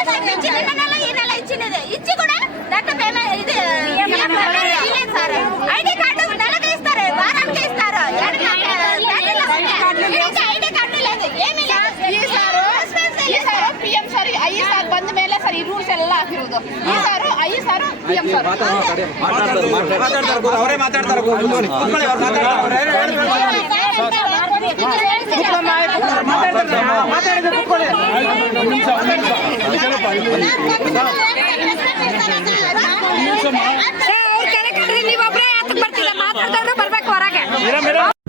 ఇచ్చి నిన్న నెల ఈ నెల ఇచ్చినది ఇచ్చి కూడా దాంట్లో పేమెంట్ ఇది బియ్యం పేమెంట్ ఇవ్వలేదు సార్ ఐడి కార్డు నెలకి ఇస్తారు వారానికి ఇస్తారు ఏడు ఐడి కార్డు లేదు ಏಮಿ ಈ ಸಾರು ಈ ಸಾರು ಪಿ ಎಂ ಸರ್ ಐದು ಸಾರ್ ಬಂದ ಮೇಲೆ ಸರ್ ಈ ರೂಲ್ಸ್ ಎಲ್ಲ ಹಾಕಿರೋದು ಈ ಸಾರು ಐದು ಸಾರು ಪಿ ಎಂ ಸರ್ ಅವರೇ ಮಾತಾಡ್ತಾರೆ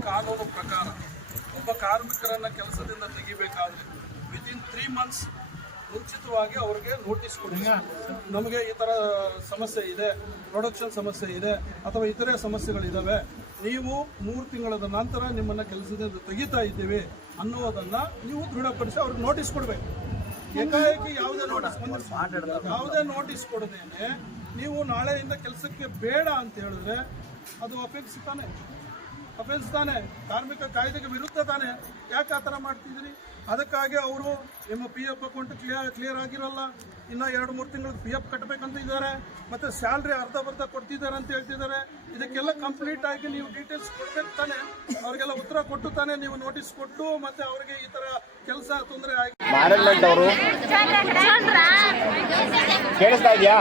ಕಾನೂನು ಪ್ರಕಾರ ಒಬ್ಬ ಕಾರ್ಮಿಕರನ್ನ ಕೆಲಸದಿಂದ ತೆಗಿಬೇಕಾದ್ರೆ ವಿತಿನ್ ತ್ರೀ ಮಂತ್ಸ್ ಮುಂಚಿತವಾಗಿ ಅವ್ರಿಗೆ ನೋಟಿಸ್ ಕೊಡಿ ನಮಗೆ ಈ ಥರ ಸಮಸ್ಯೆ ಇದೆ ಪ್ರೊಡಕ್ಷನ್ ಸಮಸ್ಯೆ ಇದೆ ಅಥವಾ ಇತರೆ ಸಮಸ್ಯೆಗಳಿದ್ದಾವೆ ನೀವು ಮೂರು ತಿಂಗಳದ ನಂತರ ನಿಮ್ಮನ್ನ ಕೆಲಸದಿಂದ ತೆಗಿತಾ ಇದ್ದೇವೆ ಅನ್ನುವುದನ್ನ ನೀವು ದೃಢಪಡಿಸಿ ಅವ್ರಿಗೆ ನೋಟಿಸ್ ಕೊಡಬೇಕು. ಏಕಾಏಕಿ ಯಾವುದೇ ನೋಟಿಸ್ ಯಾವುದೇ ನೋಟಿಸ್ ಕೊಡದೇನೆ ನೀವು ನಾಳೆಯಿಂದ ಕೆಲಸಕ್ಕೆ ಬೇಡ ಅಂತ ಹೇಳಿದ್ರೆ ಅದು ಅಪೇಕ್ಷೆ ತಾನೆ ಅಫೆನ್ಸ್ ತಾನೆ ಕಾರ್ಮಿಕ ಕಾಯ್ದೆಗೆ ವಿರುದ್ಧ ತಾನೆ. ಯಾಕೆ ಆ ಥರ ಮಾಡ್ತಿದ್ರಿ ಅದಕ್ಕಾಗಿ ಅವರು ನಿಮ್ಮ P F account clear clear ಆಗಿರಲ್ಲ. ಇನ್ನು ಎರಡು ಮೂರು ತಿಂಗಳು ಪಿ ಎಫ್ ಕಟ್ಟಬೇಕಂತ ಇದ್ದಾರೆ. ಮತ್ತೆ ಸ್ಯಾಲ್ರಿ ಅರ್ಧ ಬರ್ಧ ಕೊಡ್ತಿದ್ದಾರೆ ಅಂತ ಹೇಳ್ತಿದ್ದಾರೆ. ಇದಕ್ಕೆಲ್ಲ ಕಂಪ್ಲೀಟ್ ಆಗಿ ನೀವು ಡೀಟೇಲ್ಸ್ ಕೊಡ್ಬೇಕು ತಾನೆ. ಅವರಿಗೆಲ್ಲ ಉತ್ತರ ಕೊಟ್ಟು ತಾನೆ ನೀವು ನೋಟಿಸ್ ಕೊಟ್ಟು ಮತ್ತೆ ಅವರಿಗೆ ಈ ಥರ ಕೆಲಸ ತೊಂದರೆ ಆಗಿ ಮ್ಯಾನೇಜ್ಮೆಂಟ್ ಅವರು ಕೇಳಿಸ್ತಾ ಇದೆಯಾ?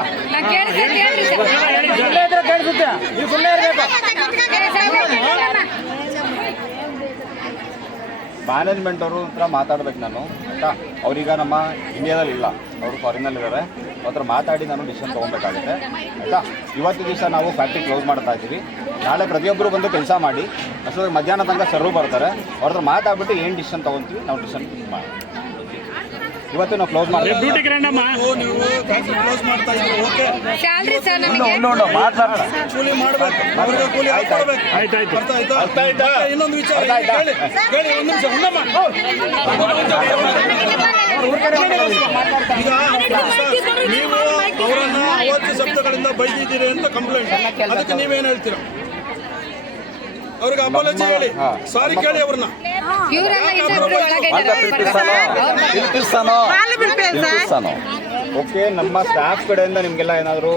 ಕೇಳಿಸುತ್ತೆ. ನೀವು ಸುಳ್ಳೆ ಇರ್ಬೇಕು. ಮ್ಯಾನೇಜ್ಮೆಂಟ್ ಅವರು ಹತ್ರ ಮಾತಾಡ್ಬೇಕು ನಾನು, ಆಯ್ತಾ? ಅವ್ರೀಗ ನಮ್ಮ ಇಂಡಿಯಾದಲ್ಲಿ ಇಲ್ಲ. ಅವರು ಫಾರಿನಲ್ಲಿ ಇದ್ದಾರೆ ಅವ್ರ ಹತ್ರ ಮಾತಾಡಿ ನಾನು ಡಿಸಿಷನ್ ತೊಗೊಬೇಕಾಗುತ್ತೆ. ಆಯಿತಾ? ಇವತ್ತು ದಿವಸ ನಾವು ಫ್ಯಾಕ್ಟ್ರಿ ಕ್ಲೋಸ್ ಮಾಡ್ತಾ ಇದ್ದೀವಿ. ನಾಳೆ ಪ್ರತಿಯೊಬ್ಬರು ಬಂದು ಕೆಲಸ ಮಾಡಿ ಅಷ್ಟೊತ್ತಿಗೆ ಮಧ್ಯಾಹ್ನ ತನಕ ಸರ್ವ್ ಬರ್ತಾರೆ. ಅವ್ರ ಹತ್ರ ಮಾತಾಡ್ಬಿಟ್ಟು ಏನು ಡಿಸಿಷನ್ ತೊಗೊತೀವಿ ನಾವು ಡಿಸಿಷನ್ ಮಾಡಿ. ಇವತ್ತು ನಾವು ಕ್ಲೋಸ್ ಮಾಡ್ತೀವಿ ನೀವು ನೀವು ಫ್ಯಾಕ್ಟ್ರಿ ಕ್ಲೋಸ್ ಮಾಡ್ತಾ ಇದ್ದೀವಿ ಓಕೆ ಸ್ಯಾಲ್ರಿ ಸರ್ ನಮಗೆ? ಮಾತಾಡೋಣ. ಕೂಲಿ ಮಾಡ್ಬೇಕು. ಅವ್ರಿಗೆ ಕೂಲಿ ಹಾಕೊಡ್ಬೇಕು ಅರ್ಥ ಆಯ್ತಾ? ಮತ್ತೆ ಇನ್ನೊಂದು ವಿಚಾರ ಹೇಳಿ ಹೇಳಿ ಒಂದು ನಿಮಿಷ ಒಂದಮ್ಮ ಈಗ ನೀವು ಅವರನ್ನ ಅವತ್ತು ಶಬ್ದಗಳಿಂದ ಬೈದಿದ್ದೀರಿ ಅಂತ ಕಂಪ್ಲೇಂಟ್ ಅದಕ್ಕೆ ನೀವೇನು ಹೇಳ್ತೀರಾ? ಅವ್ರಿಗೆ ಅಪಾಲಜಿ ಹೇಳಿ ಸಾರಿ ಕೇಳಿ ಅವ್ರನ್ನ ಇವರೆಲ್ಲ ಇನ್ನೊಬ್ರು ಒಳಗೆ ಇದ್ದಾರೆ ಓಕೆ ನಮ್ಮ ಸ್ಟಾಫ್ ಕಡೆಯಿಂದ ನಿಮಗೆಲ್ಲ ಏನಾದರೂ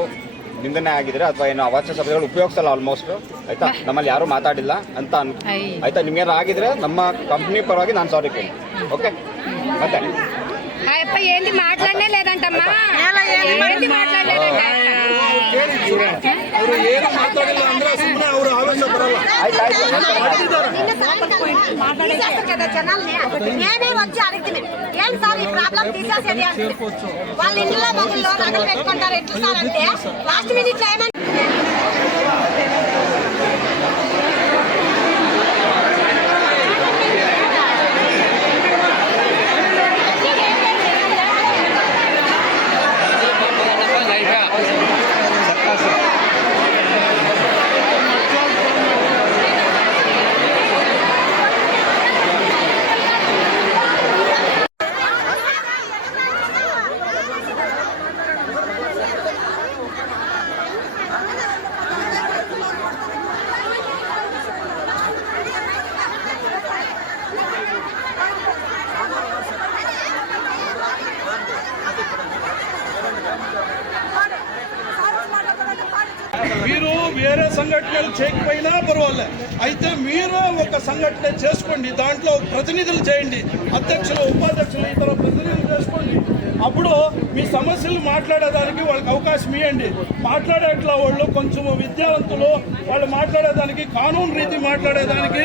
ನಿಂದನೆ ಆಗಿದ್ರೆ ಅಥವಾ ಏನೋ ಅವಾಚ್ಯ ಶಬ್ದಗಳು ಉಪಯೋಗಿಸಲ್ಲ ಆಲ್ಮೋಸ್ಟ್ ಆಯ್ತಾ ನಮ್ಮಲ್ಲಿ ಯಾರು ಮಾತಾಡಿಲ್ಲ ಅಂತ ಅನ್ ಆಯ್ತಾ ನಿಮ್ಗೇನಾರು ಆಗಿದ್ರೆ ನಮ್ಮ ಕಂಪ್ನಿ ಪರವಾಗಿ ನಾನು ಸಾರಿ ಕೇಳಿ ಓಕೆ ಮತ್ತೆ అయ్యప్ప ఏంటి మాట్లాడనే లేదంటమ్మా ఏంటి మాట్లాడలేదంట నేనే ఏం సార్ ఈ ప్రాబ్లం వాళ్ళ ఇంట్లో మొదలు నగలు పెట్టుకుంటారు ఎట్లు సార్ అంటే లాస్ట్ మినిట్లో వేరే సంఘటనలు చేయకపోయినా పర్వాలే. అయితే మీరు ఒక సంఘటన చేసుకోండి దాంట్లో ప్రతినిధులు చేయండి. అధ్యక్షులు ఉపాధ్యక్షులు ఇతర ప్రతినిధులు చేసుకోండి. అప్పుడు మీ సమస్యలు మాట్లాడేదానికి వాళ్ళకి అవకాశం ఇవ్వండి. మాట్లాడేట్లా వాళ్ళు కొంచెం విద్యావంతులు వాళ్ళు మాట్లాడేదానికి కానూన్ రీతి మాట్లాడేదానికి